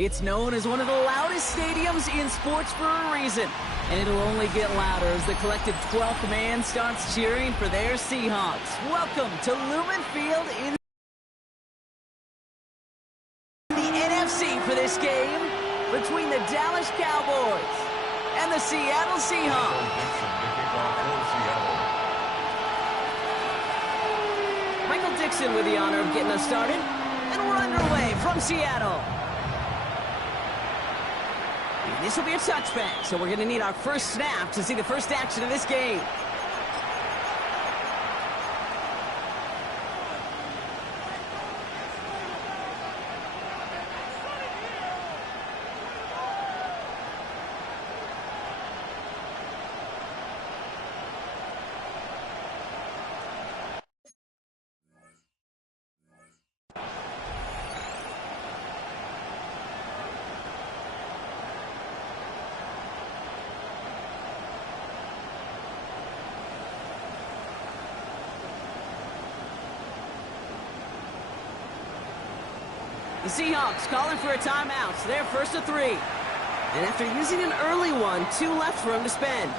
It's known as one of the loudest stadiums in sports for a reason. And it'll only get louder as the collective 12th man starts cheering for their Seahawks. Welcome to Lumen Field in the NFC for this game between the Dallas Cowboys and the Seattle Seahawks. Michael Dixon with the honor of getting us started. And we're underway from Seattle. And this will be a touchback, so we're going to need our first snap to see the first action of this game. The Seahawks calling for a timeout, so they're first to 3. And after using an early one, 2 left for him to spend.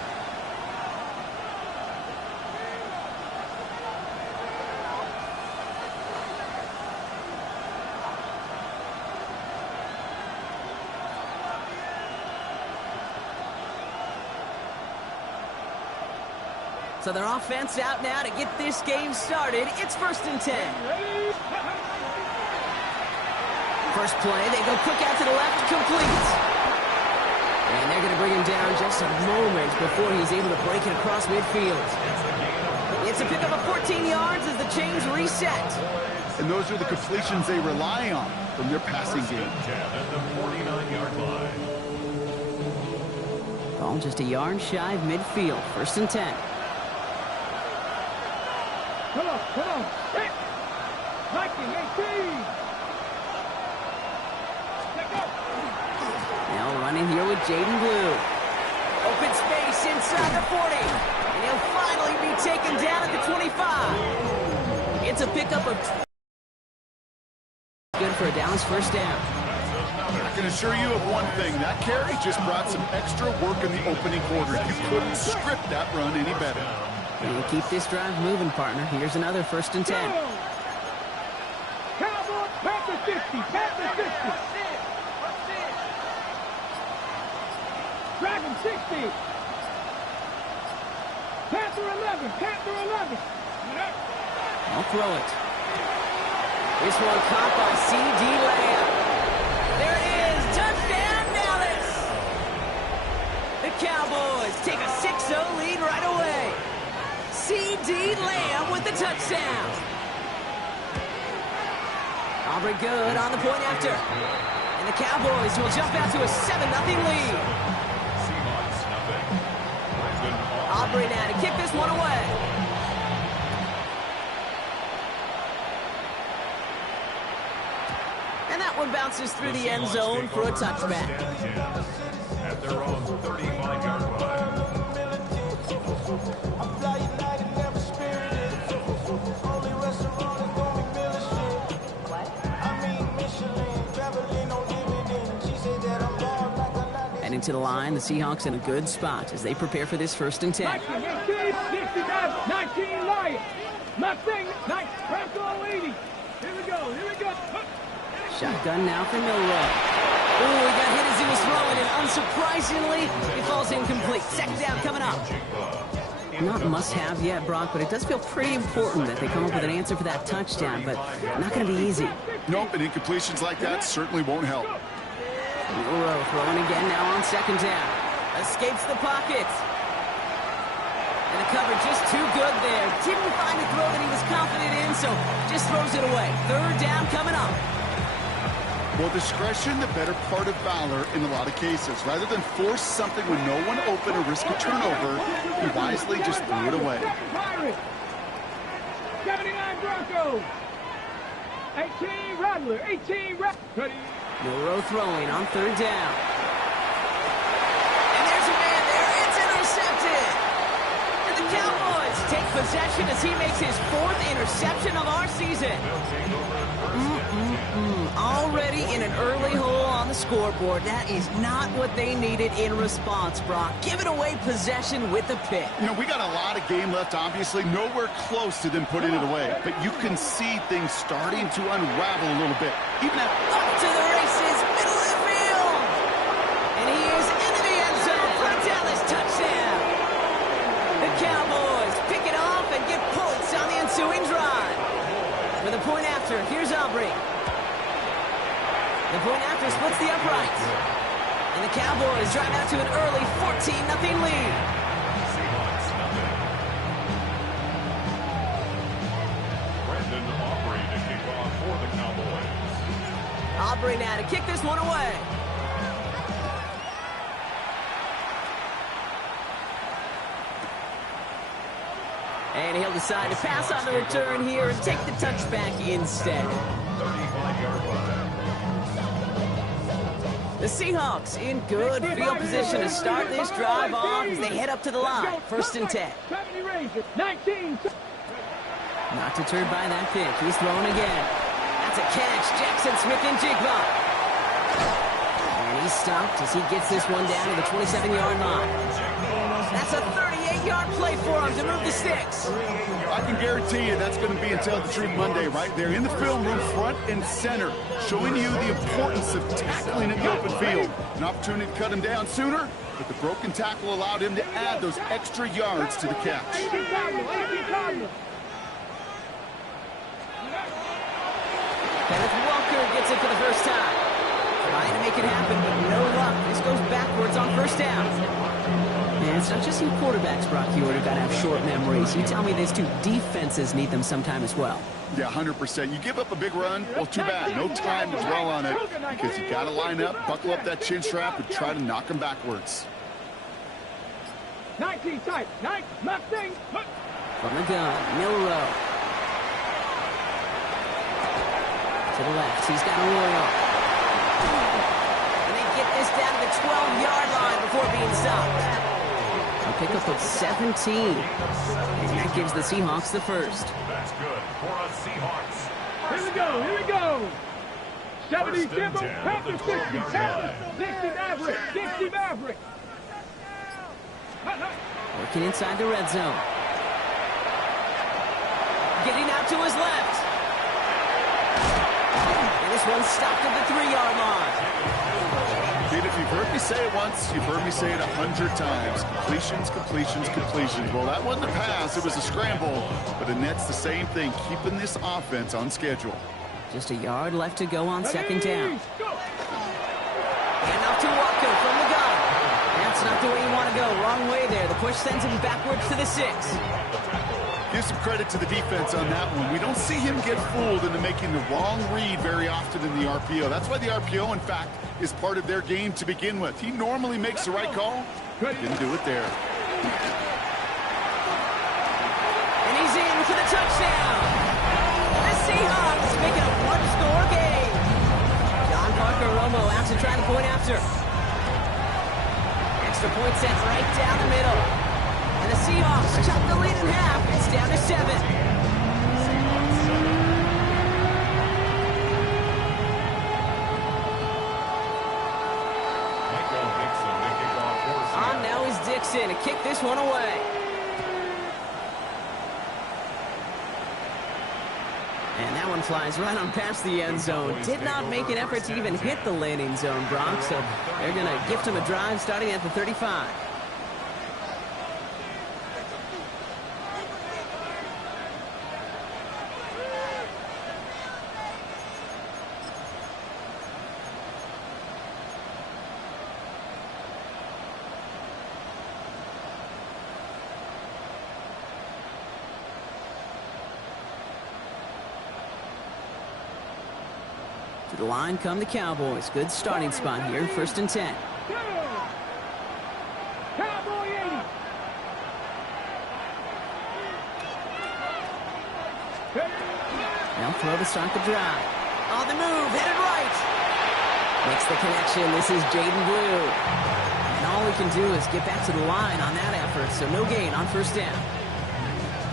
So their offense out now to get this game started. It's first and 10. First play, they go quick out to the left, complete. And they're going to bring him down just a moment before he's able to break it across midfield. It's a pickup of 14 yards as the chains reset. And those are the completions they rely on from their passing game. At the 49-yard line. Ball just a yard shy of midfield, first and 10. Come on. Hey! Mikey, 18! Now running here with Jaden Blue. Open space inside the 40. And he'll finally be taken down at the 25. It's a pickup of... Good for a Dallas first down. I can assure you of one thing. That carry just brought some extra work in the opening quarter. You couldn't script that run any better. And keep this drive moving, partner. Here's another first and 10. Cowboys, Panther 50, Panther 50. Dragon 60. Panther 11, Panther 11. I'll throw it. This one caught by C.D. Lamb. There it is. Touchdown, Dallas. The Cowboys take a 6-0 lead right away. C.D. Lamb with the touchdown. Aubrey good on the point after. And the Cowboys will jump out to a 7-0 lead. Aubrey now to kick this one away. And that one bounces through the end zone for a touchback. At their own 35-yard line. Into the line, the Seahawks in a good spot as they prepare for this first and 10. 19 Lions. Nothing. Bronco 80. Here we go. Shotgun now for Milrow. Oh, he got hit as he was throwing, and unsurprisingly, he falls incomplete. Second down coming up. Not must-have yet, Brock, but it does feel pretty important that they come up with an answer for that touchdown, but not going to be easy. Nope, and incompletions like that certainly won't help. Milrow throwing again now on second down. Escapes the pocket. And the cover just too good there. Didn't find a throw that he was confident in, so just throws it away. Third down coming up. Well, discretion, the better part of valor in a lot of cases. Rather than force something when no one open or risk a turnover, he wisely just threw it away. 79 Broncos. 18 Rattler. 18 Rattler. Milrow throwing on third down. And there's a man there. It's intercepted. And the Cowboys take possession as he makes his 4th interception of our season. Already in an early hole on the scoreboard. That is not what they needed in response, Brock. Giving away possession with a pick. You know, we got a lot of game left, obviously. Nowhere close to them putting it away. But you can see things starting to unravel a little bit. Even at... Up to the races, middle of the field. And he is into the end zone for a Dallas touchdown. The Cowboys pick it off and get points on the ensuing drive. With a point after, here's Aubrey. The point after splits the uprights. And the Cowboys drive out to an early 14-0 lead. Seahawks, nothing. Brendan Aubrey to kick off for the Cowboys. Aubrey now to kick this one away. And he'll decide to pass on the return here and take the touchback instead. 35-yard line. The Seahawks in good field position to start this drive off as they head up to the line. 1st and 10. 19. Not deterred by that pick. He's throwing again. That's a catch. Jackson Smith-Njigba. And he's stopped as he gets this one down to the 27-yard line. That's a 38-yard play for him to move the sticks. I can guarantee you that's going to be until the Truth Monday right there in the film room, front and center, showing you the importance of tackling in the open field. An opportunity to cut him down sooner, but the broken tackle allowed him to add those extra yards to the catch. Kenneth Walker gets it for the first time. Trying to make it happen, but no luck. This goes backwards on 1st down. And it's not just you quarterbacks, Brock Hewitt, who got to have short memories. You tell me these two defenses need them sometime as well. Yeah, 100%. You give up a big run, well, too bad. No time to dwell on it because you got to line up, buckle up that chin strap, and try to knock them backwards. 19 tight. 9, nothing. From the gun, Milrow. To the left, he's got a roll. And they get this down to the 12-yard line before being stopped. A pickup of 17. And that gives the Seahawks the first. That's good for us Seahawks. Here we go. 70 First and Timber, 10 at Panther the 60, 12-yard line. 60 Maverick, 60 Maverick. Working inside the red zone. Getting out to his left. And this one's stopped at the 3-yard line. Dude, if you've heard me say it once, you've heard me say it 100 times. Completions, completions, completions. Well, that wasn't a pass. It was a scramble. But the net's the same thing, keeping this offense on schedule. Just a yard left to go on 2nd down. Go. And off to Walker from the gun. That's not the way you want to go. Wrong way there. The push sends him backwards to the 6. Give some credit to the defense on that one. We don't see him get fooled into making the wrong read very often in the RPO. That's why the RPO, in fact, is part of their game to begin with. He normally makes the right call. Didn't do it there. And he's in for the touchdown. The Seahawks make it a one-score game. John Parker Romo out to try the point after. Extra point set right down the middle. And the Seahawks chop the lead in half. It's down to 7. Now is Dixon to kick this one away. And that one flies right on past the end zone. Did not make an effort to even hit the landing zone, Brock, so they're going to gift him a drive starting at the 35. To the line come the Cowboys. Good starting spot here, 1st and 10. Cowboy 80. Now throw to start the drive. On the move, headed right. Makes the connection. This is Jaden Blue. And all we can do is get back to the line on that effort, so no gain on 1st down.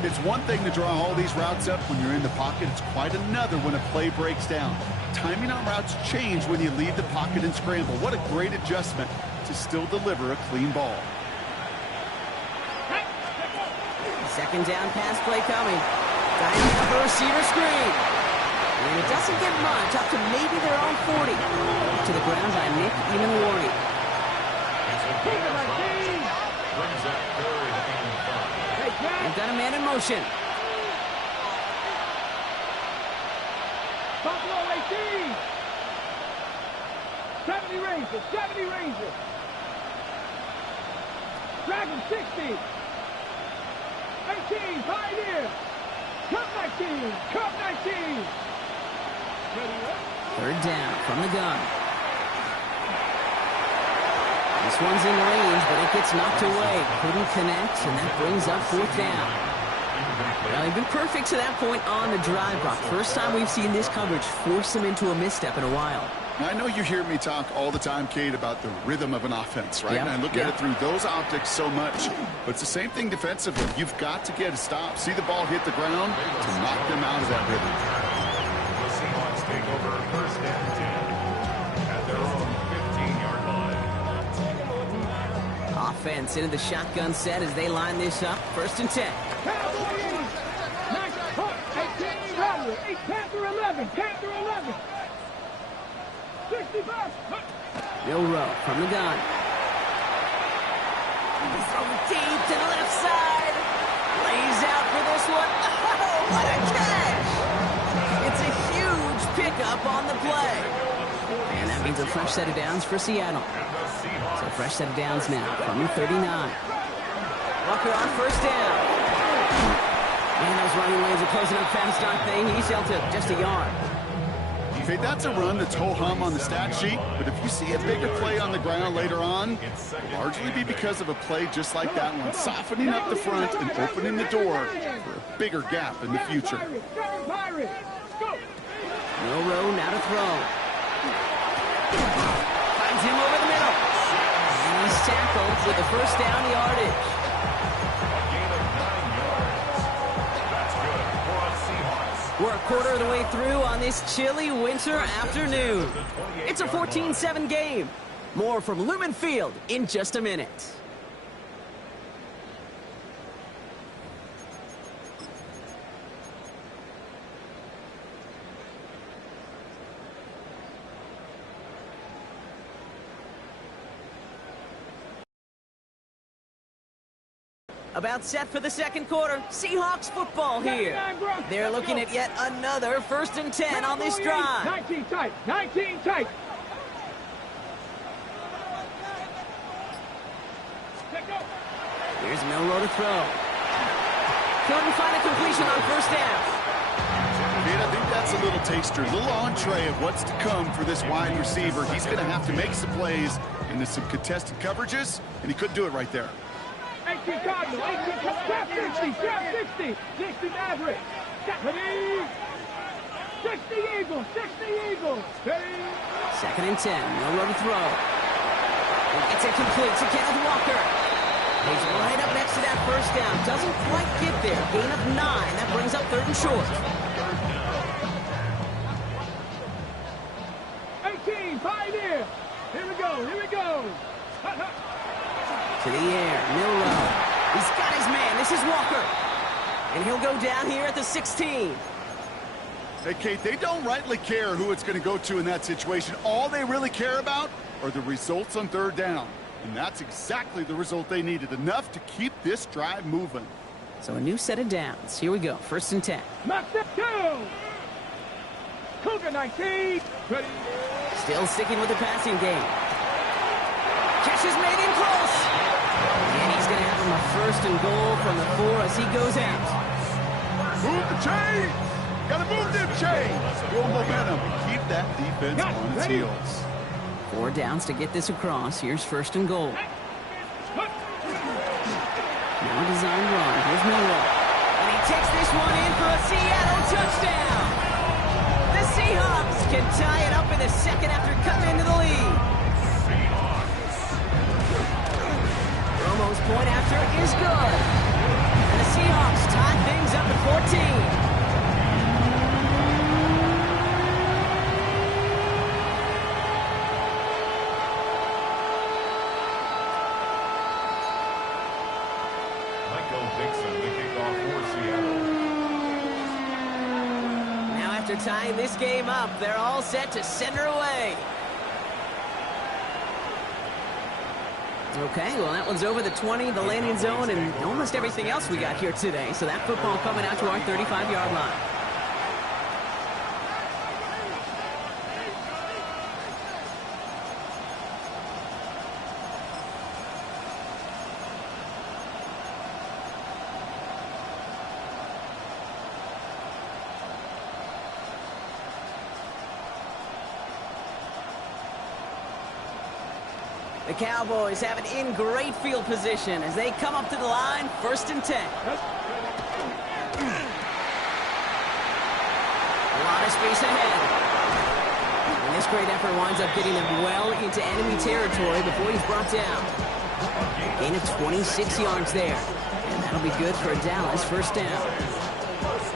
It's one thing to draw all these routes up when you're in the pocket. It's quite another when a play breaks down. Timing on routes change when you leave the pocket and scramble. What a great adjustment to still deliver a clean ball. Second down pass play coming. Diving up a receiver screen. And it doesn't get much, up to maybe their own 40. To the ground by Nick Eamon-Warney. They've got a man in motion. Buffalo 18. 70 Rangers, 70 Rangers. Dragon 60. 18, Pioneer. Cup 19, Cup 19. Third down from the gun. This one's in range, but it gets knocked away. Couldn't connect, and that brings up fourth down. Well, they've been perfect to that point on the drive, Brock. First time we've seen this coverage force them into a misstep in a while. Now, I know you hear me talk all the time, Kate, about the rhythm of an offense, right? And I look at it through those optics so much. But it's the same thing defensively. You've got to get a stop, see the ball hit the ground to knock them out of that rhythm. The Seahawks take over first and 10 at their own 15-yard line. Offense into the shotgun set as they line this up. First and 10. Cowboys. 18, 8 Panther 11, Panther 11. 65. Milrow from the gun. He's throwing deep to the left side. Lays out for this one. Oh, what a catch! It's a huge pickup on the play. And that means a fresh set of downs for Seattle. So fresh set of downs now from the 39. Walker on first down. Man, those running lanes are closing up fast, aren't they? He's held to just a yard. Okay, that's a run that's ho-hum on the stat sheet, but if you see a bigger play on the ground later on, it'll largely be because of a play just like that one, softening up the front and opening the door for a bigger gap in the future. Milrow now to throw. Finds him over the middle. And he's tackled with the first down yardage. We're a quarter of the way through on this chilly winter afternoon. It's a 14-7 game. More from Lumen Field in just a minute. About set for the second quarter. Seahawks football here. They're looking at yet another first and 10 on this drive. 19 tight. 19 tight. Here's Milrow to throw. Couldn't find a completion on first down. Kate, I think that's a little taster, a little entree of what's to come for this wide receiver. He's going to have to make some plays into some contested coverages, and he couldn't do it right there. 18 Cardinal, 18 trap 60, trap 60, 60 Maverick, 60 Eagles, 60 Eagles. Second and 10, Milrow to throw. It's incomplete to Kenneth Walker. He's right up next to that first down. Doesn't quite get there. Gain of 9. That brings up third and short. 18, Pioneer. Here we go, here we go. To the air, Milrow. He's got his man. This is Walker. And he'll go down here at the 16. Hey, Kate, they don't rightly care who it's going to go to in that situation. All they really care about are the results on third down. And that's exactly the result they needed. Enough to keep this drive moving. So a new set of downs. Here we go. First and 10. Max it down. Cougar 19. Ready. Still sticking with the passing game. Catch is made in close. And he's going to have him a first and goal from the 4 as he goes out. Move the chains. Got to move them chains. Build momentum. Keep that defense on its heels. 4 downs to get this across. Here's first and goal. Now designed run. Here's Milrow. And he takes this one in for a Seattle touchdown. The Seahawks can tie it up in the second after cutting into the lead. Romo's point after is good. And the Seahawks tie things up at 14. After tying this game up, they're all set to send her away. Okay, well, that one's over the 20, the landing zone, and almost everything else we got here today. So that football coming out to our 35-yard line. The Cowboys have it in great field position as they come up to the line, 1st and 10. A lot of space ahead. And this great effort winds up getting them well into enemy territory before he's brought down. Gain of 26 yards there. And that'll be good for a Dallas 1st down.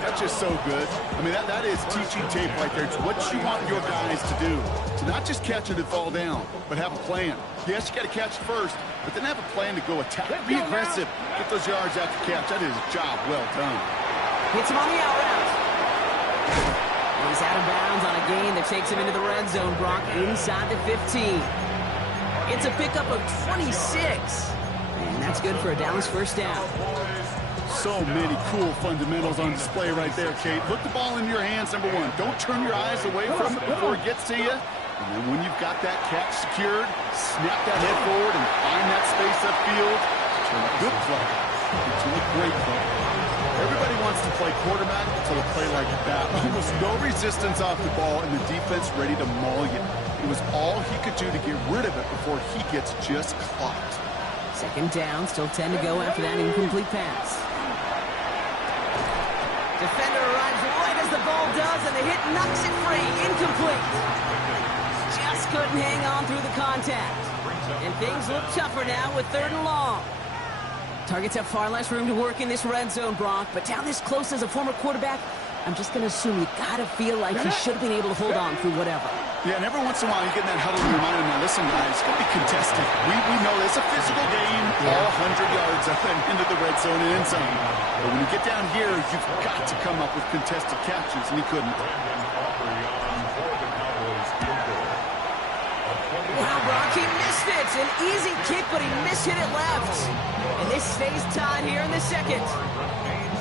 That's just so good. I mean, that is teaching tape right there. It's what you want your guys to do. To not just catch it and fall down, but have a plan. Yes, you got to catch it first, but then have a plan to go attack. Be aggressive. Get those yards after catch. That is a job well done. Hits him on the out route. And he's out of bounds on a gain that takes him into the red zone, Brock, inside the 15. It's a pickup of 26. And that's good for a Dallas 1st down. So many cool fundamentals on display right there, Kate. Put the ball in your hands, number one. Don't turn your eyes away from it before it gets to you. And then when you've got that catch secured, snap that head forward and find that space upfield. Turn a good play into a great play. Everybody wants to play quarterback until they play like that. Almost no resistance off the ball and the defense ready to maul you. It was all he could do to get rid of it before he gets just clocked. 2nd down, still 10 to go after that incomplete pass. Defender arrives right as the ball does, and the hit knocks it free. Incomplete. Just couldn't hang on through the contact. And things look tougher now with 3rd and long. Targets have far less room to work in this red zone, Brock, but down this close as a former quarterback, I'm just going to assume you got to feel like he should have been able to hold on through whatever. Yeah, and every once in a while you get in that huddle and remind him, now listen, guys, it's going to be contested. We know it's a physical game, all 100 yards up and into the red zone and end zone. But when you get down here, you've got to come up with contested catches, and he couldn't. Wow, Brock, he missed it. An easy kick, but he mishit it left. And this stays tied here in the 2nd.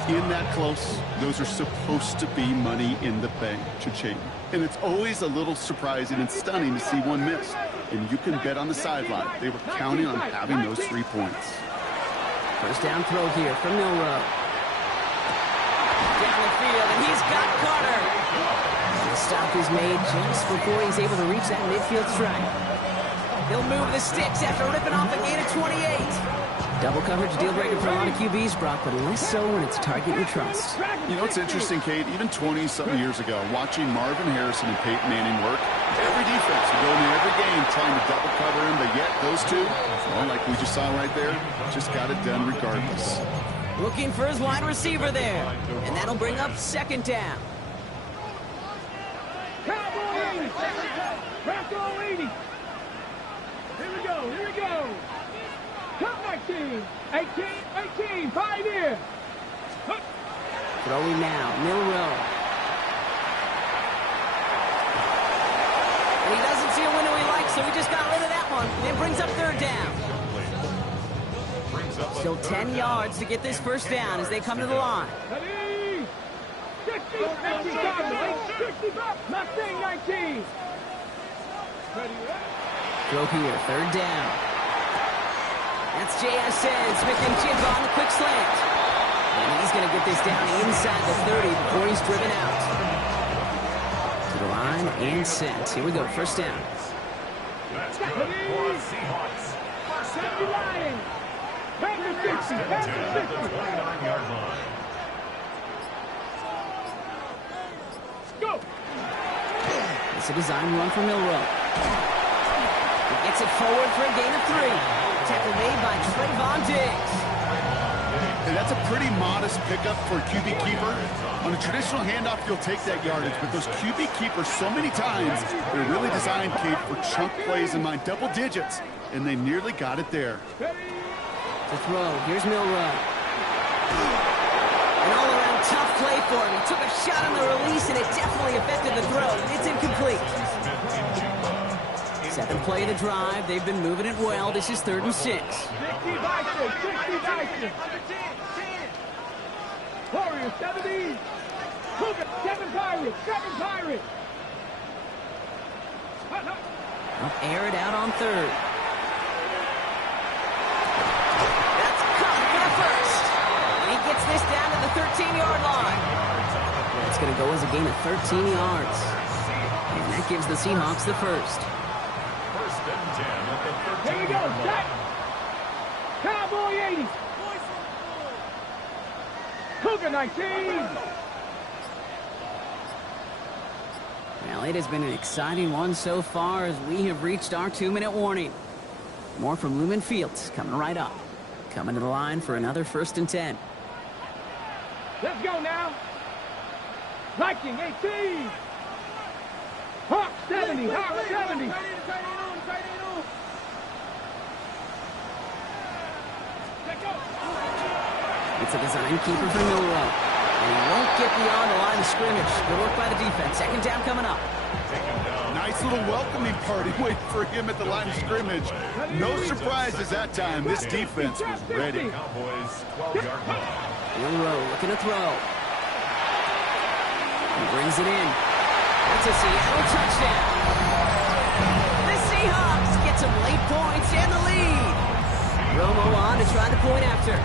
In that close, those are supposed to be money in the bank, cha-ching. And it's always a little surprising and stunning to see one miss. And you can bet on the sideline they were counting on having those 3 points. 1st down throw here from Milrow. Down the field, and he's got Carter. The stop is made just before he's able to reach that midfield strike. He'll move the sticks after ripping off a gain of 28. Double coverage deal breaker for a lot of QBs, Brock, but less so when it's target you trust. You know, it's interesting, Kate, even 20-something years ago, watching Marvin Harrison and Peyton Manning work, every defense would go into every game trying to double cover him, but yet those two, well, like we just saw right there, just got it done regardless. Looking for his wide receiver there, and that'll bring up 2nd down. Cowboys! Bronco 80! Here we go! Come back, team! 18, 5 here! Throwing now, Milrow. And he doesn't see a window he likes, so he just got rid of that one. It brings up 3rd down. Still 10 yards to get this 1st down as they come to the line. 60, 19. Throw here, 3rd down. That's JSN, Smith and Jigba on the quick slant. And he's going to get this down inside the 30 before he's driven out. To the line and sent. Here we go, 1st down. That's good for the Seahawks. First down. Back to 60. Back to 60. 29-yard line. Go. It's a design run for Milrow. He gets it forward for a gain of 3. Tackle made by Trayvon Diggs. And that's a pretty modest pickup for a QB keeper. On a traditional handoff, you'll take that yardage, but those QB keepers, so many times, they're really designed, Kate, for chunk plays in my double digits, and they nearly got it there. To throw, here's Milrow. An all-around tough play for him. He took a shot on the release, and it definitely affected the throw. It's incomplete. Second play of the drive. They've been moving it well. This is 3rd and 6. 60 Bison. Warriors, 70. Cougar, 7 Pirates. They'll air it out on 3rd. That's caught for the first. And he gets this down to the 13-yard line. It's going to go as a gain of 13 yards. And that gives the Seahawks the first. Here we go, set! Cowboy 80! Cougar 19! Well, it has been an exciting one so far as we have reached our 2-minute warning. More from Lumen Fields coming right up. Coming to the line for another 1st and 10. Let's go now! Viking 18! Hawk 70! Hawk 70! It's a design keeper for Milrow. And he won't get beyond the line of scrimmage. Good work by the defense. 2nd down coming up. Nice little welcoming party waiting for him at the line of scrimmage. No surprises that time. This defense was ready. Milrow looking to throw. He brings it in. That's a Seattle touchdown. The Seahawks get some late points and the lead. Romo on to try the point after.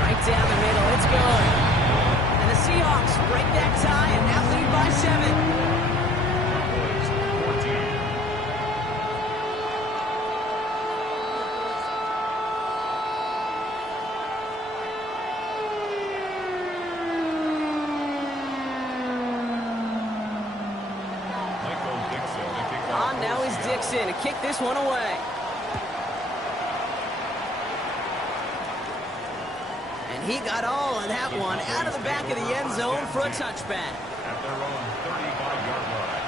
Right down the middle, it's good. And the Seahawks break that tie and now lead by 7. On now is Dixon to kick this one away. And he got all of that one out of the back of the end zone for a touchback. At their own 35-yard line.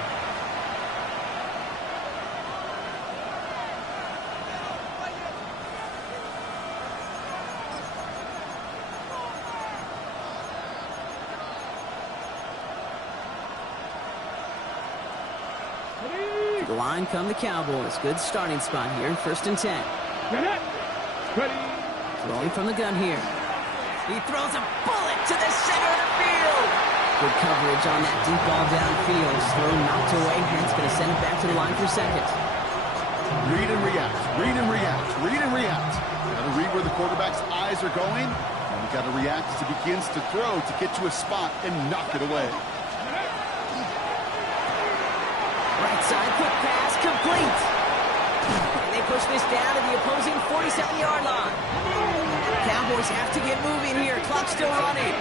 To the line come the Cowboys. Good starting spot here. 1st and 10. Throwing from the gun here. He throws a bullet to the center of the field. Good coverage on that deep ball downfield. Throw knocked away. It's going to send it back to the line for 2nd. Read and react. Read and react. Read and react. Got to read where the quarterback's eyes are going. And you got to react as he begins to throw to get to a spot and knock it away. Right side, quick pass, complete. And they push this down to the opposing 47-yard line. Cowboys have to get moving here. Clock's still running.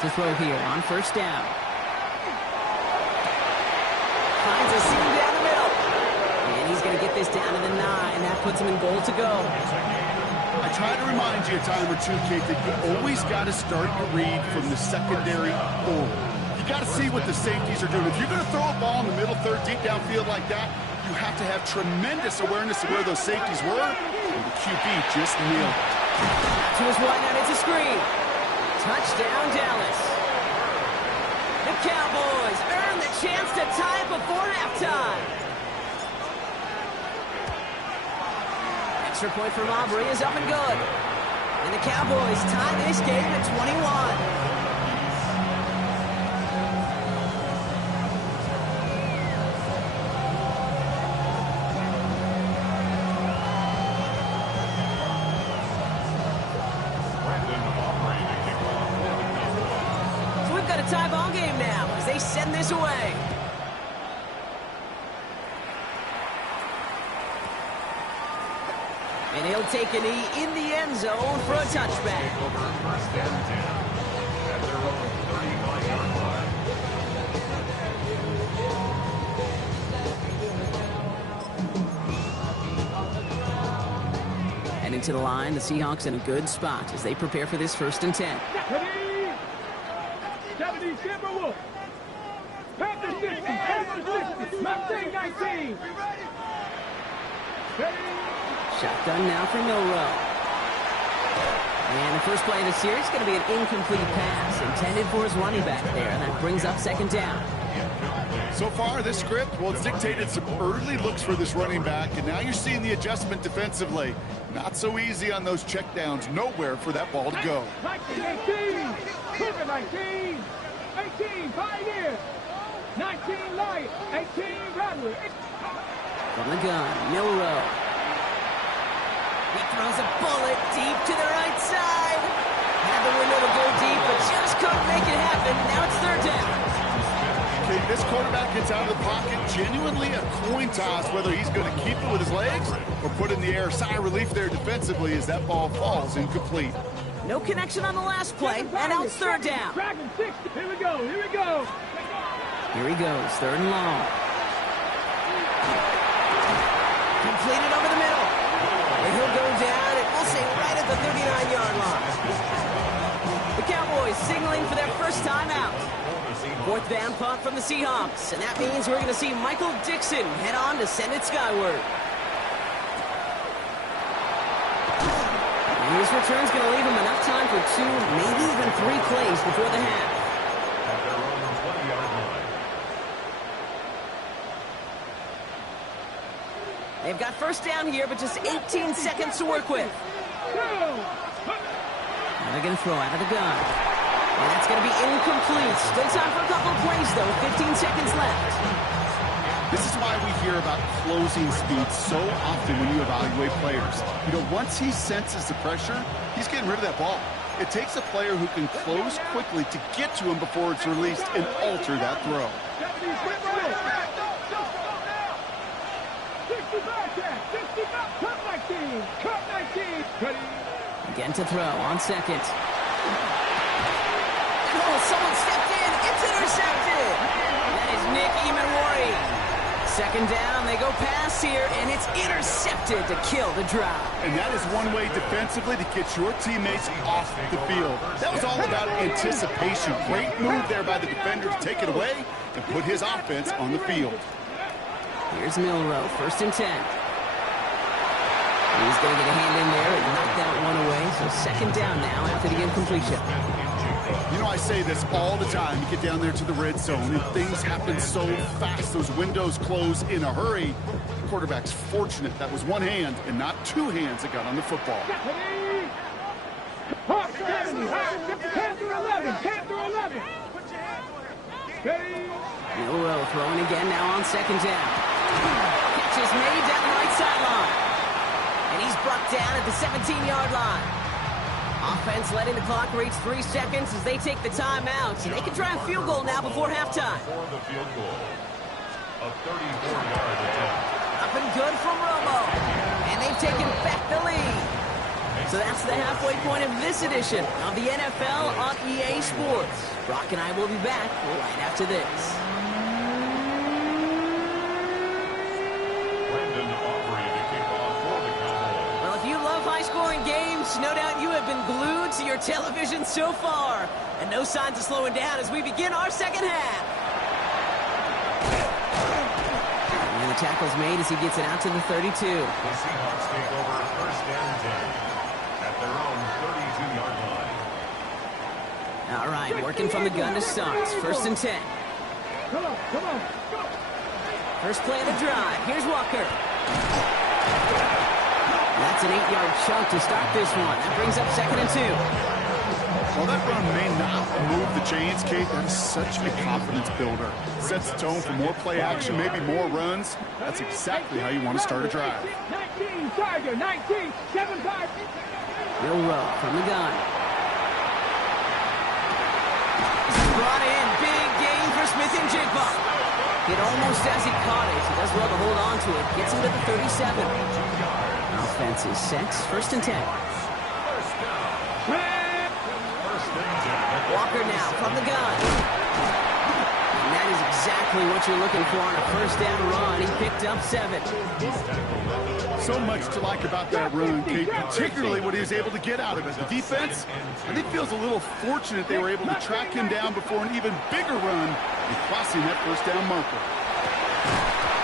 To throw here on 1st down. Finds a seam down the middle. And he's going to get this down to the 9. That puts him in goal to go. I try to remind you a time or two, Kate, that you always got to start your read from the secondary forward. You got to see what the safeties are doing. If you're going to throw a ball in the middle third, deep downfield like that, you have to have tremendous awareness of where those safeties were, and the QB just nailed it. To his right, now it's a screen. Touchdown, Dallas. The Cowboys earn the chance to tie it before halftime. Extra point from Aubrey is up and good. And the Cowboys tie this game at 21. Tie ball game now as they send this away. And he'll take a knee in the end zone for a touchback. First and 10 at their own 35-yard line. Heading to the line, the Seahawks in a good spot as they prepare for this 1st and 10. 70, Timber Wolf. Panther 60, Panther 60. Mustang 19. Shotgun now for Milrow. And the first play of the series is going to be an incomplete pass intended for his running back there. And that brings up 2nd down. So far, this script, well, it's dictated some early looks for this running back, and now you're seeing the adjustment defensively. Not so easy on those checkdowns. Nowhere for that ball to go. 19, Cougar 19, 18, Pioneer, 19, Lion, 18, Rattler. From the gun, Milrow. He throws a bullet deep to the right side. Had the window to go deep, but just couldn't make it happen. Now it's 3rd down. Okay, this quarterback gets out of the pocket, genuinely a coin toss whether he's going to keep it with his legs or put it in the air. Sigh of relief there defensively as that ball falls incomplete. No connection on the last play, and now it's 3rd down. Dragon 60. Here we go. Here we go. Here he goes, 3rd and long. Completed over the middle. And he'll go down, and we'll say right at the 39-yard line. The Cowboys signaling for their first time out. 4th down punt from the Seahawks, and that means we're going to see Michael Dixon head on to send it skyward. And his return's going to leave him enough time for 2, maybe even 3 plays before the half. At their own 20-yard line. They've got 1st down here, but just 18 seconds to work with. Now they're going to throw out of the gun. And that's going to be incomplete. Still time for a couple of plays, though. 15 seconds left. This is why we hear about closing speed so often when you evaluate players. You know, once he senses the pressure, he's getting rid of that ball. It takes a player who can close quickly to get to him before it's released and alter that throw. Again to throw on 2nd. Oh, someone stepped in. It's intercepted. That is Nick Emanwari. 2nd down. They go pass here, and it's intercepted to kill the drive. And that is one way defensively to get your teammates off the field. That was all about anticipation. Great move there by the defender to take it away and put his offense on the field. Here's Milrow, 1st and 10. He's going to get a hand in there and knock that one away. So 2nd down now after the incompletion. You know, I say this all the time. You get down there to the red zone, and things happen so fast. Those windows close in a hurry. The quarterback's fortunate that was one hand and not 2 hands that got on the football. Milrow throwing again now on 2nd down. Catch is made down the right sideline. And he's brought down at the 17-yard line. Offense letting the clock reach 3 seconds as they take the timeout. So they can try a field goal now before halftime. For the field goal. A 34-yard attempt. Up and good from Romo. And they've taken back the lead. So that's the halfway point of this edition of the NFL on EA Sports. Brock and I will be back right after this. Well, if you love high-scoring games, no doubt you have been glued to your television so far. And no signs of slowing down as we begin our 2nd half. And the tackle's made as he gets it out to the 32. The Seahawks take over 1st and 10 at their own 32-yard line. All right, working from the gun to start. 1st and 10. Come on, come on. First play of the drive. Here's Walker. That's an 8-yard chunk to start this one. That brings up 2nd and 2. While that run may not move the chains, Kate, that is such a confidence builder. Sets the tone for more play action, maybe more runs. That's exactly how you want to start a drive. 19, Tiger, 19, 7-5. Milrow from the gun. Brought in. Big gain for Smith and Jigba. Hit almost as he caught it. He does well to hold on to it. Gets him to the 37. Offense is set. 1st and 10. Walker now from the gun. And that is exactly what you're looking for on a first down run. He picked up 7. So much to like about that run, Kate, particularly what he was able to get out of it. The defense, I think, feels a little fortunate they were able to track him down before an even bigger run and crossing that first down marker.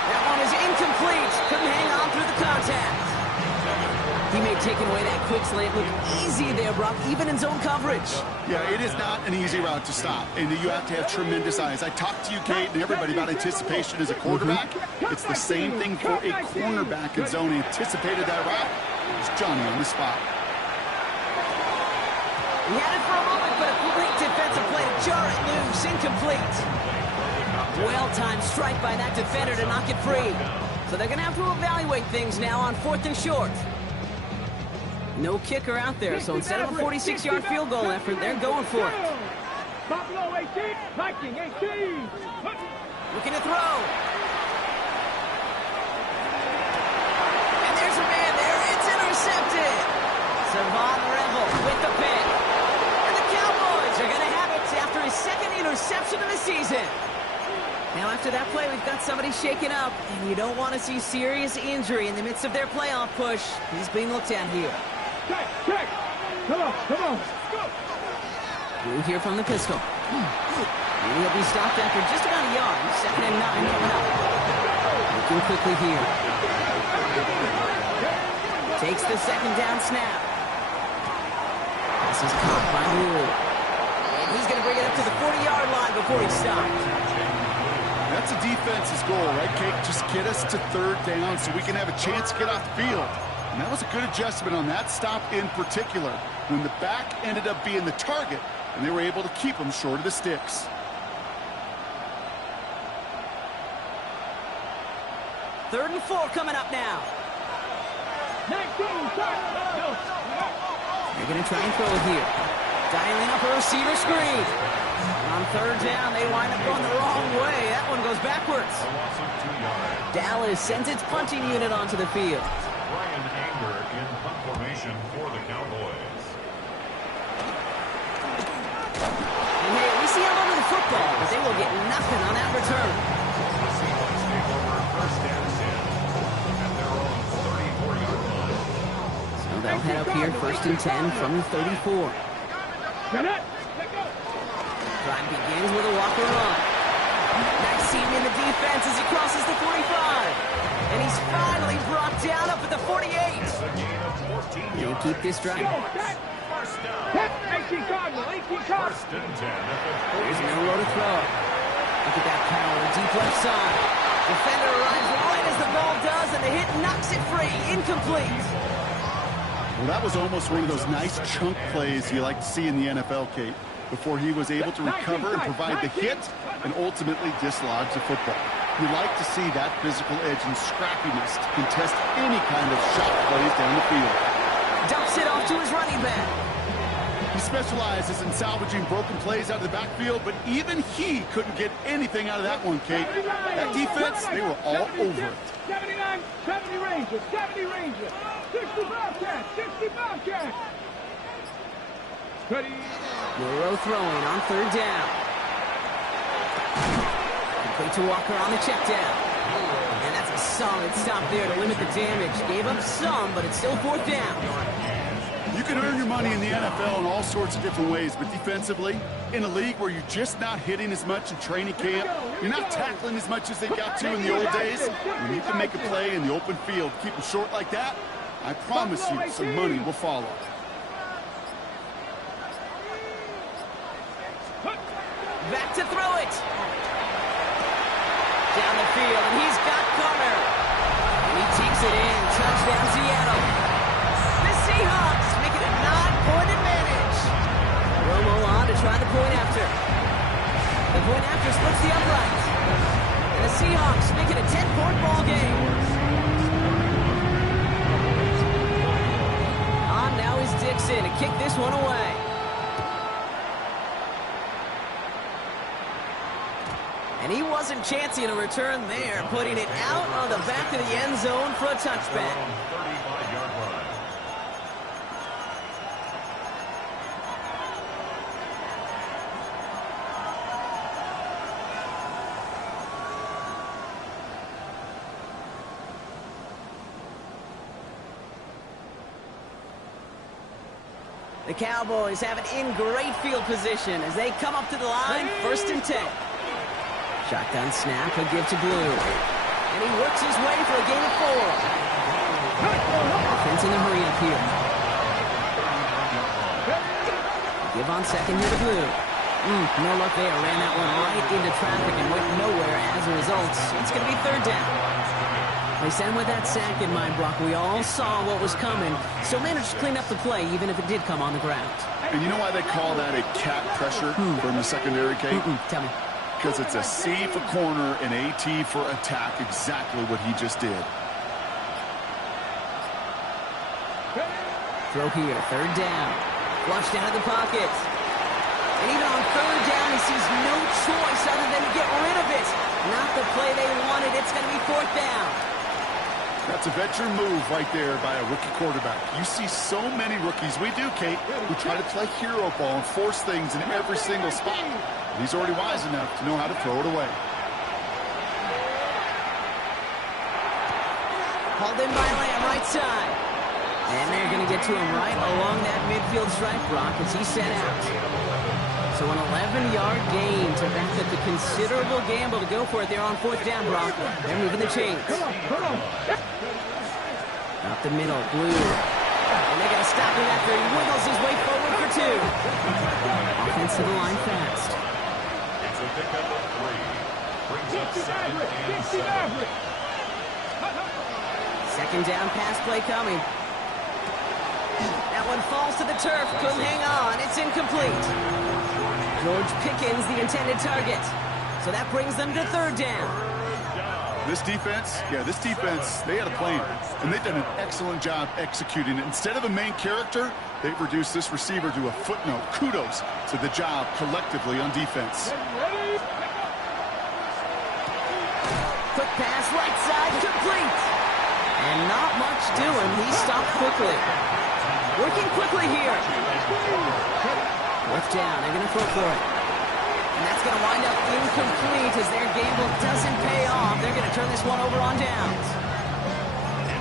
That one is incomplete. Couldn't hang on through the contact. He may have taken away that quick slant. Look easy there, Brock, even in zone coverage. Yeah, it is not an easy route to stop, and you have to have tremendous eyes. I talked to you, Kate, and everybody about anticipation as a quarterback. It's the same thing for a cornerback in zone. He anticipated that route. It's Johnny on the spot. He had it for a moment, but a complete defensive play to jar it loose. Incomplete. Well-timed strike by that defender to knock it free. So they're going to have to evaluate things now on 4th and short. No kicker out there, so instead of a 46-yard field goal effort, they're going for it. Buffalo 18, Viking 18. Looking to throw. And there's a man there. It's intercepted. Savon Revel with the pick. And the Cowboys are going to have it after his 2nd interception of the season. Now, after that play, we've got somebody shaken up, and you don't want to see serious injury in the midst of their playoff push. He's being looked at here. Check. Come on. We'll hear from the pistol. And he'll be stopped after just about a yard. 2nd and 9 coming up. Looking quickly here. Takes the 2nd down snap. This is caught by Rule. And he's going to bring it up to the 40-yard line before he's stopped. That's a defense's goal, right, Kate? Just get us to 3rd down so we can have a chance to get off the field. And that was a good adjustment on that stop in particular, when the back ended up being the target, and they were able to keep him short of the sticks. Third and 4 coming up now. 19, They're going to try and throw it here. Dialing up a receiver screen. On 3rd down, they wind up going the wrong way. That one goes backwards. Dallas sends its punting unit onto the field. Brian Anger in punt formation for the Cowboys. And hey, we see a lot of the football, but they will get nothing on that return. The Seahawks take over 1st and 10 at their own 34-yard line. So they'll head up here 1st and 10 from the 34. Drive begins with a walker run. Nice seam in the defense as he crosses the 45. And he's finally brought down up at the 48. He'll keep this drive. First down. 18 Cardinal. 1st and 10 at the 40. There's nowhere to throw. Look at that power, deep left side. Defender arrives right as the ball does, and the hit knocks it free. Incomplete. Well, that was almost one of those nice chunk plays you like to see in the NFL, Kate, before he was able to recover and provide the hit and ultimately dislodge the football. You like to see that physical edge and scrappiness to contest any kind of shot plays down the field. Dumps it off to his running back. He specializes in salvaging broken plays out of the backfield, but even he couldn't get anything out of that one, Kate. That defense, they were all over it. 79, 70 Rangers, 70 Rangers, 60 Bobcats, 60 Bobcats. Ready. Burrow throwing on 3rd down. Complete to Walker on the check down. And that's a solid stop there to limit the damage. Gave up some, but it's still 4th down. You can earn your money in the NFL in all sorts of different ways, but defensively, in a league where you're just not hitting as much in training camp, you're not tackling as much as they got to in the old days, when you can make a play in the open field, keep them short like that, I promise you some money will follow. Back to throw it. Down the field, and he's got Connor. And he takes it in. Touchdown, Seattle. The Seahawks make it a 9-point advantage. Romo on to try the point after. The point after splits the upright. And the Seahawks make it a 10-point ball game. On now is Dixon to kick this one away. And he wasn't chancing a return there, putting it out on the back of the end zone for a touchback. 35-yard line. The Cowboys have it in great field position as they come up to the line, 1st and 10. Shotgun snap, he'll give to Blue. And he works his way for a gain of 4. Offense in a hurry up here. Give on 2nd here to Blue. No luck there. Ran that one right into traffic and went nowhere as a result. It's going to be 3rd down. They sent him with that sack in mind, Brock. We all saw what was coming, so managed to clean up the play, even if it did come on the ground. And you know why they call that a cat pressure from the secondary, Kate? Tell me. Because it's a C for corner and AT for attack, exactly what he just did. Throw here, 3rd down. Flushed out of the pocket. And even on 3rd down, he sees no choice other than to get rid of it. Not the play they wanted. It's going to be 4th down. That's a veteran move right there by a rookie quarterback. You see so many rookies, we do, Kate, who try to play hero ball and force things in every single spot. He's already wise enough to know how to throw it away. Hauled in by Lamb, right side. And they're going to get to him right along that midfield stripe, Brock, as he set out. So an 11-yard gain to back up the considerable gamble to go for it there on 4th down, Brock. They're moving the chains. Up the middle, Blue. And they got to stop him after he wiggles his way forward for 2. Offense to the line fast. It's a pickup of 3. Brings up 2nd and 7. 2nd down pass play coming. That one falls to the turf. Couldn't hang on. It's incomplete. George Pickens, the intended target. So that brings them to 3rd down. This defense, they had a plan, and they've done an excellent job executing it. Instead of a main character, they've reduced this receiver to a footnote. Kudos to the job collectively on defense. Quick pass, right side, complete. And not much doing. He stopped quickly. Working quickly here. 4th down, they're going to throw for it. And that's going to wind up incomplete as their gamble doesn't pay off. They're going to turn this one over on downs.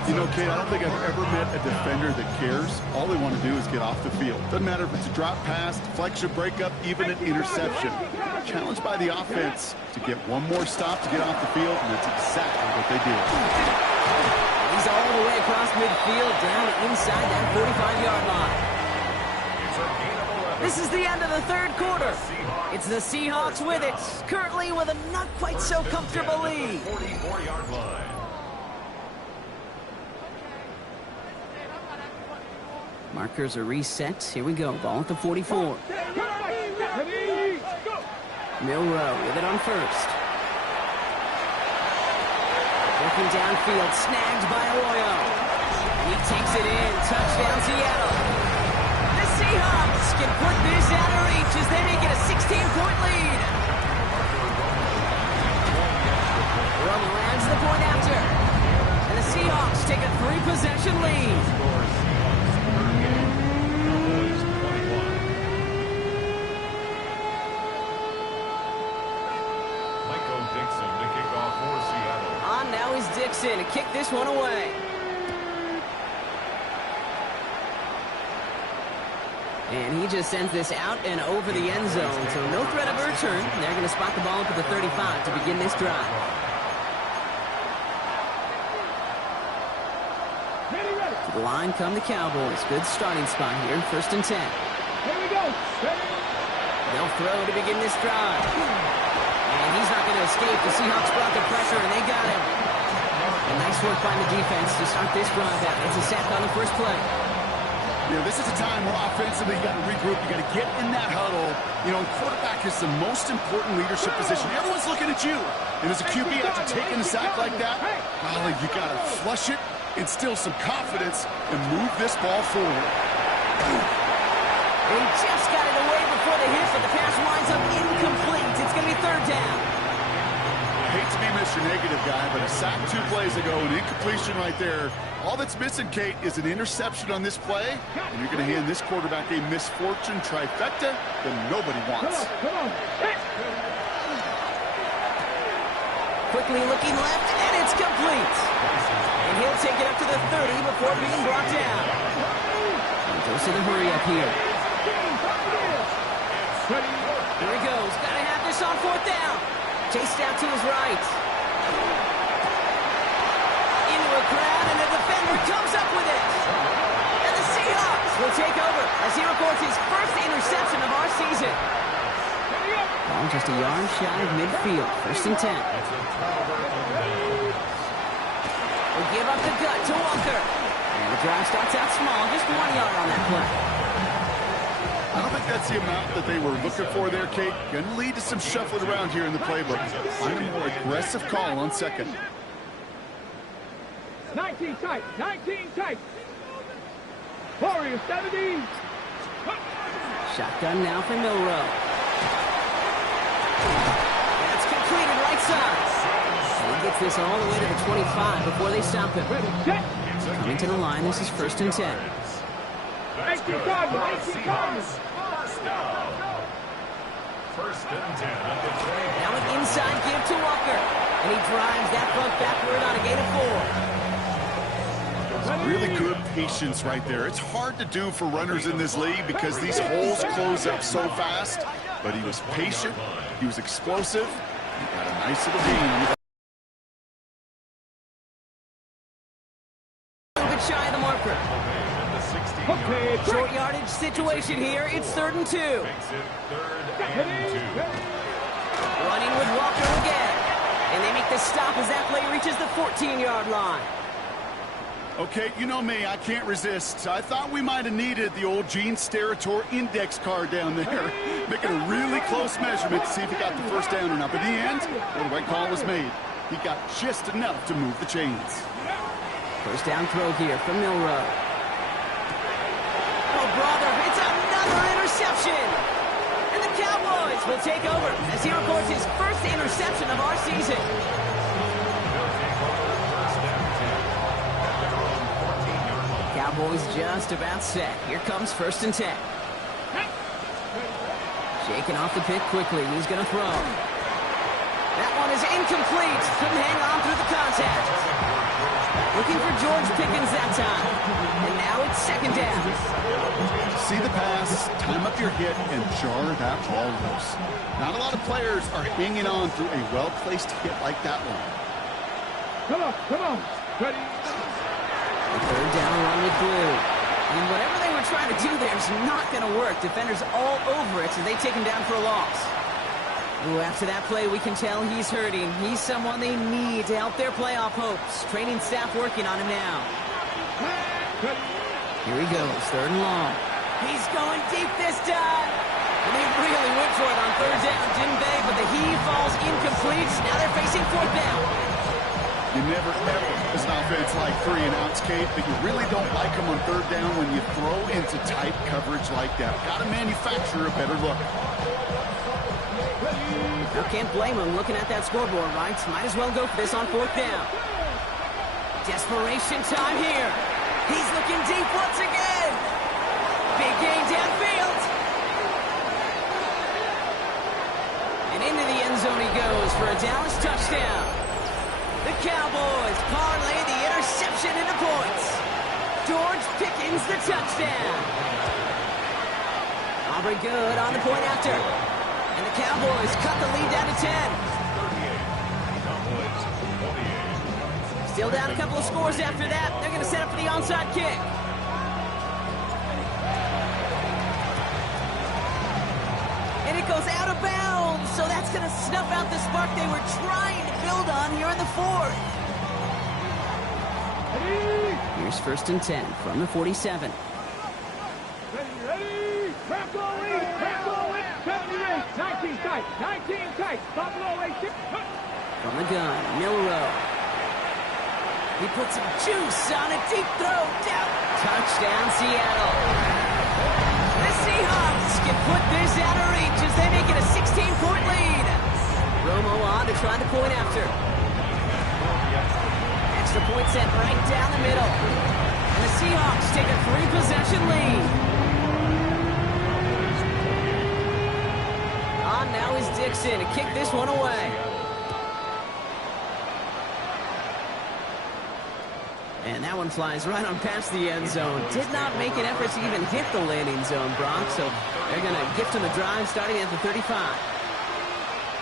You know, Kate, I don't think I've ever met a defender that cares. All they want to do is get off the field. Doesn't matter if it's a drop pass, deflection, breakup, even an interception. Challenged by the offense to get one more stop to get off the field, and that's exactly what they did. He's all the way across midfield, down inside that 45-yard line. This is the end of the 3rd quarter. It's the Seahawks with it, currently with a not quite so comfortable lead. 44-yard line. Markers are reset. Here we go. Ball at the 44. Milrow with it on 1st. Working downfield, snagged by Arroyo. He takes it in. Touchdown, Seattle. The Seahawks can put this out of reach as they make it a 16-point lead. Romo adds the point after. And the Seahawks take a 3-possession lead. Now is Dixon to kick this one away. And he just sends this out and over the end zone, so no threat of a return. They're going to spot the ball up at the 35 to begin this drive. To the line come the Cowboys. Good starting spot here, 1st and 10. Here we go. They'll throw to begin this drive. And he's not going to escape. The Seahawks brought the pressure, and they got him. And nice work by the defense to start this drive out. It's a sack on the first play. Yeah, this is a time where offensively you got to regroup. You got to get in that huddle. You know, quarterback is the most important leadership position. Everyone's looking at you. And as a QB, after taking a sack like that, golly, you got to flush it, instill some confidence, and move this ball forward. He just got it away before the hit, but the pass winds up incomplete. It's going to be 3rd down. I hate to be Mr. Negative guy, but a sack 2 plays ago, an incompletion right there. All that's missing, Kate, is an interception on this play, and you're going to hand this quarterback a misfortune trifecta that nobody wants. Come on. Quickly looking left, and it's complete. And he'll take it up to the 30 before being brought down. And goes to the hurry up here. down. Chased out to his right. Into a crowd, and the defender comes up with it. And the Seahawks will take over as he records his first interception of our season. Ball just a yard shy of midfield. 1st and 10. We'll give up the gut to Walker. And the drive starts out small, just 1 yard on that play. I don't think that's the amount that they were looking for there, Kate. Going to lead to some shuffling around here in the playbook. Find a more aggressive call on 2nd. 19 tight, 19 tight. Warriors 70. Shotgun now for Milrow. That's completed right side. And he gets this all the way to the 25 before they stop him. Ready, set. Coming to the line, this is 1st and 10. 18 Cowboys, 18 Cowboys. First and 10 at the 20. Now an inside give to Walker. And he drives that front backward on a gain of 4. Really good patience right there. It's hard to do for runners in this league because these holes close up so fast. But he was patient. He was explosive. He got a nice little gain. A little bit shy of the marker. Okay, Short yardage situation here. It's 3rd and 2. Makes it 3rd and 2. Running with Walker again. And they make the stop as that play reaches the 14-yard line. Okay, you know me, I can't resist. I thought we might have needed the old Gene Steratore index card down there. Making a really close measurement to see if he got the first down or not. But in the end, the right call was made. He got just enough to move the chains. First down throw here from Milrow. Oh, brother, it's another interception. And the Cowboys will take over as he records his first interception of our season. Cowboys just about set. Here comes 1st and 10. Shaking off the pick quickly. He's going to throw. That one is incomplete. Couldn't hang on through the contact. Looking for George Pickens that time. And now it's 2nd down. See the pass, time up your hit, and jar that ball loose. Not a lot of players are hanging on through a well-placed hit like that one. Come on. Ready. The 3rd down run with Blue. And whatever they were trying to do there is not going to work. Defenders all over it, so they take him down for a loss. Ooh, after that play, we can tell he's hurting. He's someone they need to help their playoff hopes. Training staff working on him now. Here he goes, 3rd and long. He's going deep this time. And they really went for it on 3rd down, didn't they? But the heave falls incomplete. Now they're facing 4th down. You never, ever, as an offense, like 3-and-outs, Kate, but you really don't like them on 3rd down when you throw into tight coverage like that. Got to manufacture a better look. Now can't blame him looking at that scoreboard, right? Might as well go for this on 4th down. Desperation time here. He's looking deep once again. Big gain downfield. And into the end zone he goes for a Dallas touchdown. The Cowboys parlay the interception into points. George Pickens the touchdown. Aubrey good on the point after. And the Cowboys cut the lead down to 10. Still down a couple of scores after that. They're going to set up for the onside kick. And it goes out of bounds. So that's going to snuff out the spark they were trying to build on here in the 4th. Here's 1st and 10 from the 47. Ready. Crack all in. 19 tight. 19 tight. Buffalo 8. From the gun, Milrow. He puts some juice on a deep throw. Down. Touchdown, Seattle. The Seahawks can put this out of reach as they make it a 16-point lead. Romo on to try the point after. Extra point set right down the middle. And the Seahawks take a 3-possession lead. On now is Dixon to kick this one away. And that one flies right on past the end zone. Did not make an effort to even hit the landing zone, Brock. So they're going to gift him a drive starting at the 35.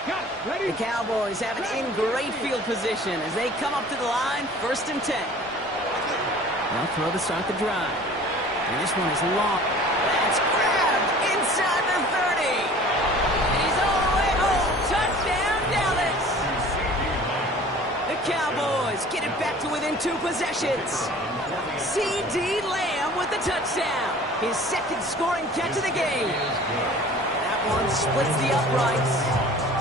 Got it. Ready? The Cowboys have an in great field position as they come up to the line, 1st and 10. They'll throw to start the drive. And this one is long. That's grabbed inside the 30. And he's all the way home. Touchdown, Dallas. The Cowboys get it back to within 2 possessions. C.D. Lamb with the touchdown. His 2nd scoring catch of the game. That one splits the uprights.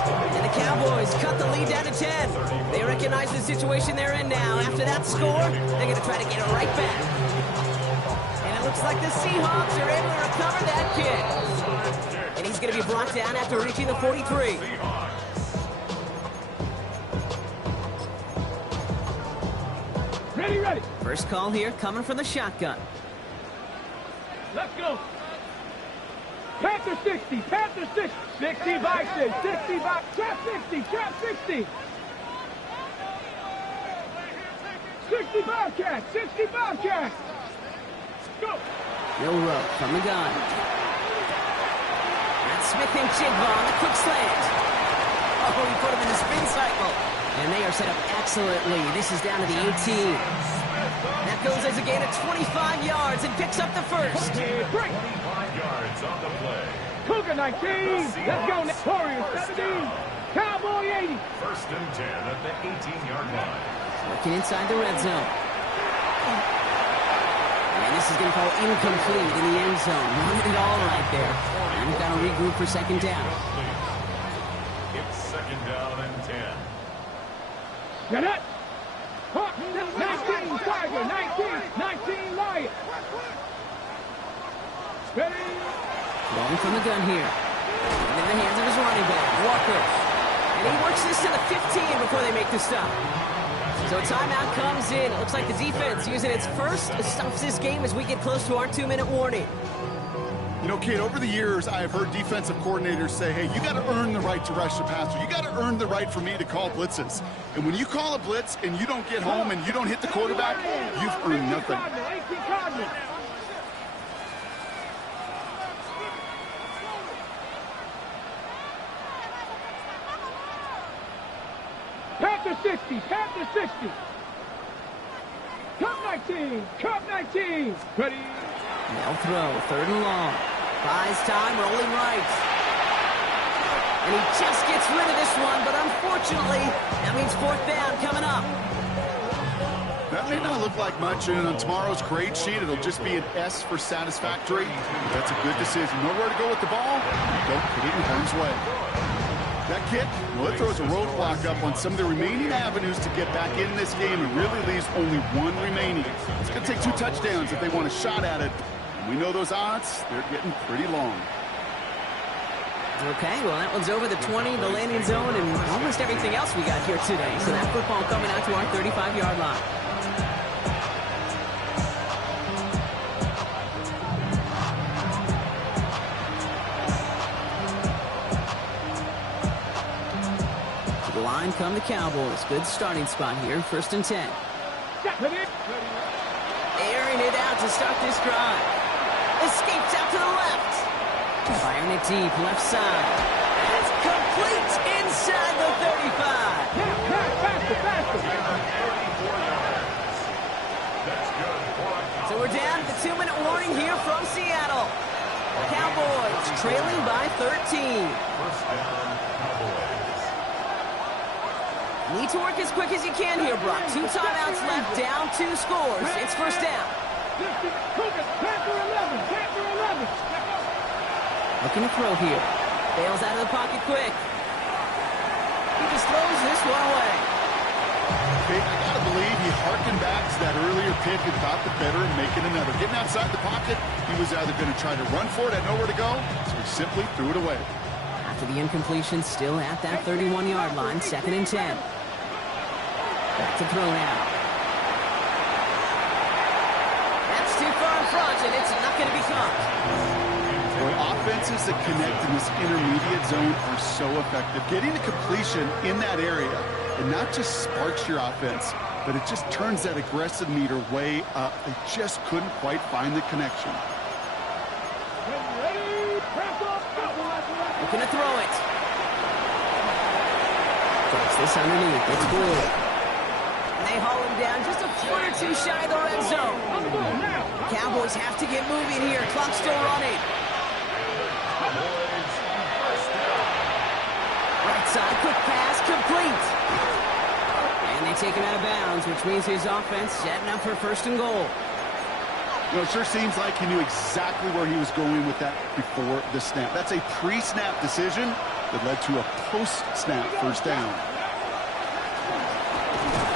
And the Cowboys cut the lead down to 10. They recognize the situation they're in now. After that score, they're going to try to get it right back. And it looks like the Seahawks are able to recover that kick. And he's going to be brought down after reaching the 43. Ready, ready. First call here coming from the shotgun. Let's go. Panther 60, Panther 60. 60 by 6, 60 by, trap 60, trap 60. 60 Bobcat, 60 Bobcat. Go. Bill Rowe from the gun. That's Smith and Chigba on the quick slant. Oh, he put him in the spin cycle. And they are set up excellently. This is down to the 18. That goes as a gain of 25 yards and picks up the first. Okay, break. 25 yards on the play. Cougar 19. Let's go. Warriors 17. Cowboy 80. 1st and 10 at the 18-yard line. Working inside the red zone. And this is going to fall incomplete in the end zone. Run it all right there. And we've got to regroup for 2nd down. It's 2nd down and 10. Get it. 19 Tiger, 19 Lion. Ready. Rolling from the gun here. And in the hands of his running back, Walker. And he works this to the 15 before they make the stop. So timeout comes in. It looks like the defense using its first stops this game as we get close to our 2-minute warning. You know, Kate, over the years, I have heard defensive coordinators say, hey, you got to earn the right to rush the passer. You got to earn the right for me to call blitzes. And when you call a blitz and you don't get home and you don't hit the quarterback, you've earned nothing. 18 Cardinals. Panther 60, Panther 60. Cup 19, Cup 19. Ready. They'll throw, 3rd and long. Buys time, rolling right. And he just gets rid of this one, but unfortunately, that means 4th down coming up. That may not look like much, and on tomorrow's grade sheet, it'll just be an S for satisfactory. That's a good decision. Know where to go with the ball? Don't put it in harm's way. That kick, well, it throws a roadblock up on some of the remaining avenues to get back in this game and really leaves only 1 remaining. It's going to take 2 touchdowns if they want a shot at it. We know those odds, they're getting pretty long. Okay, well, that one's over the 20, the landing zone, and almost everything else we got here today. So that football coming out to our 35-yard line. To the line come the Cowboys. Good starting spot here, 1st and 10. Airing it out to start this drive. Escapes out to the left. Firing it deep, left side. It's complete inside the 35. Faster. So we're down to the 2-minute warning here from Seattle. Cowboys trailing by 13. 1st down, Cowboys. Need to work as quick as you can here, Brock. 2 timeouts left, down 2 scores. It's 1st down. Panther 11. Looking to throw here. Bails out of the pocket quick. He just throws this one away. Okay, I got to believe he harkened back to that earlier pick and got the better and making another. Getting outside the pocket, he was either going to try to run for it, had nowhere to go, so he simply threw it away. After the incompletion, still at that 31-yard line, 2nd and 10. Back to throw now. That's too far in front, and it's not going to be caught. Well, offenses that connect in this intermediate zone are so effective. Getting a completion in that area, it not just sparks your offense, but it just turns that aggressive meter way up. They just couldn't quite find the connection. Looking to throw it. this underneath. It's Blue. And they haul him down just a foot or two shy of the red zone. Cowboys have to get moving here. Clock still running. Right side, quick pass, complete. And they take him out of bounds, which means his offense setting up for first and goal. You know, it sure seems like he knew exactly where he was going with that before the snap. That's a pre-snap decision that led to a post-snap first down.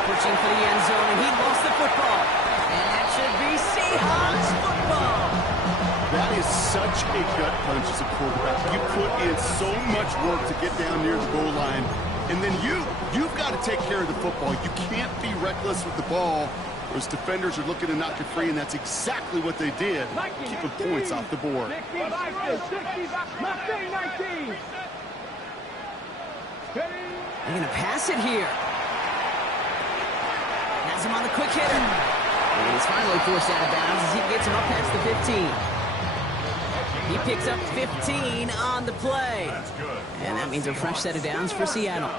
Pushing for the end zone, and he lost the football. And that should be Seahawks football. That is such a gut punch as a quarterback. You put in so much work to get down near the goal line, and then you've got to take care of the football. You can't be reckless with the ball. Those defenders are looking to knock it free, and that's exactly what they did, keeping points off the board. They're going to pass it here. Has him on the quick hitter. And he's finally forced out of bounds as he gets him up past the 15. He picks up 15 on the play. And that means a fresh set of downs for Seattle.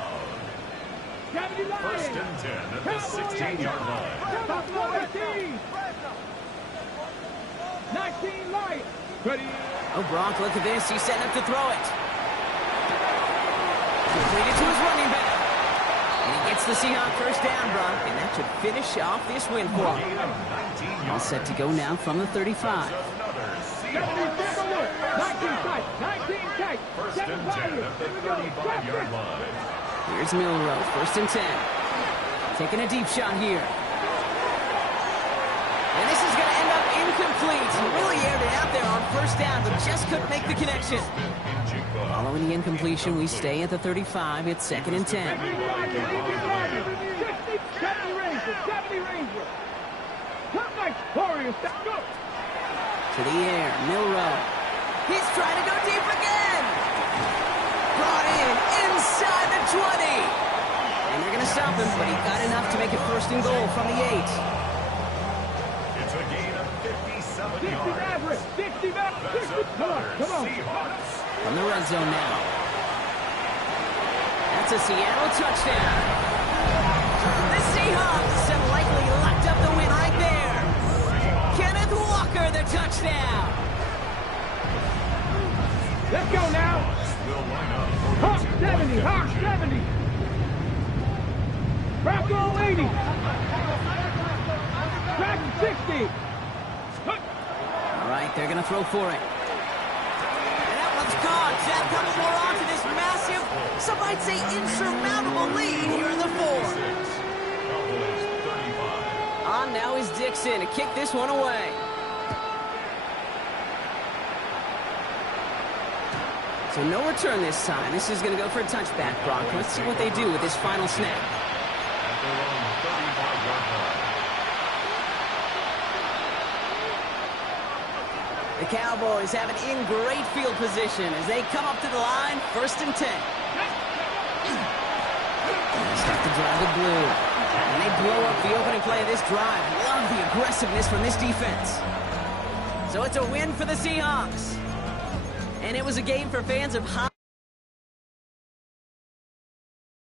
First and 10 at the 16-yard line. 19 light. Oh, Brock, look at this. He's setting up to throw it. Completed to his running back. And he gets the Seahawks first down, Brock. And that should finish off this win for him. All set to go now from the 35. 19 tight. First and 10 at the 35-yard line. Here's Milrow, first and 10. Taking a deep shot here. And this is going to end up incomplete. He really aired it out there on first down, but just couldn't make the connection. Following the incompletion, we stay at the 35. It's second and 10. 70 Ranger. Top night, Warriors, go. To the air, Milrow. He's trying to go deep again. Brought in inside the 20. And they're going to stop him, but he got enough to make it first and goal from the 8. It's a gain of 57 60 yards. average. 60 back. 60. Come on. Seahawks. From the red zone now. That's a Seattle touchdown. The Seahawks have likely locked up the win right there. Kenneth Walker, the touchdown. Let's go now. Will line up for Hawk 70. Hawk 70. Bronco 80. Back 60. All right, they're going to throw for it. And that one's caught. That comes more on to this massive, some might say insurmountable lead here in the 4th. Cowboys 35. On now is Dixon to kick this one away. So no return this time. This is going to go for a touchback, Brock. Let's see what they do with this final snap. At their own 35-yard line. The Cowboys have it in great field position as they come up to the line, first and 10. They start to drive with Blue. And they blow up the opening play of this drive. Love the aggressiveness from this defense. So it's a win for the Seahawks. And it was a game for fans of high...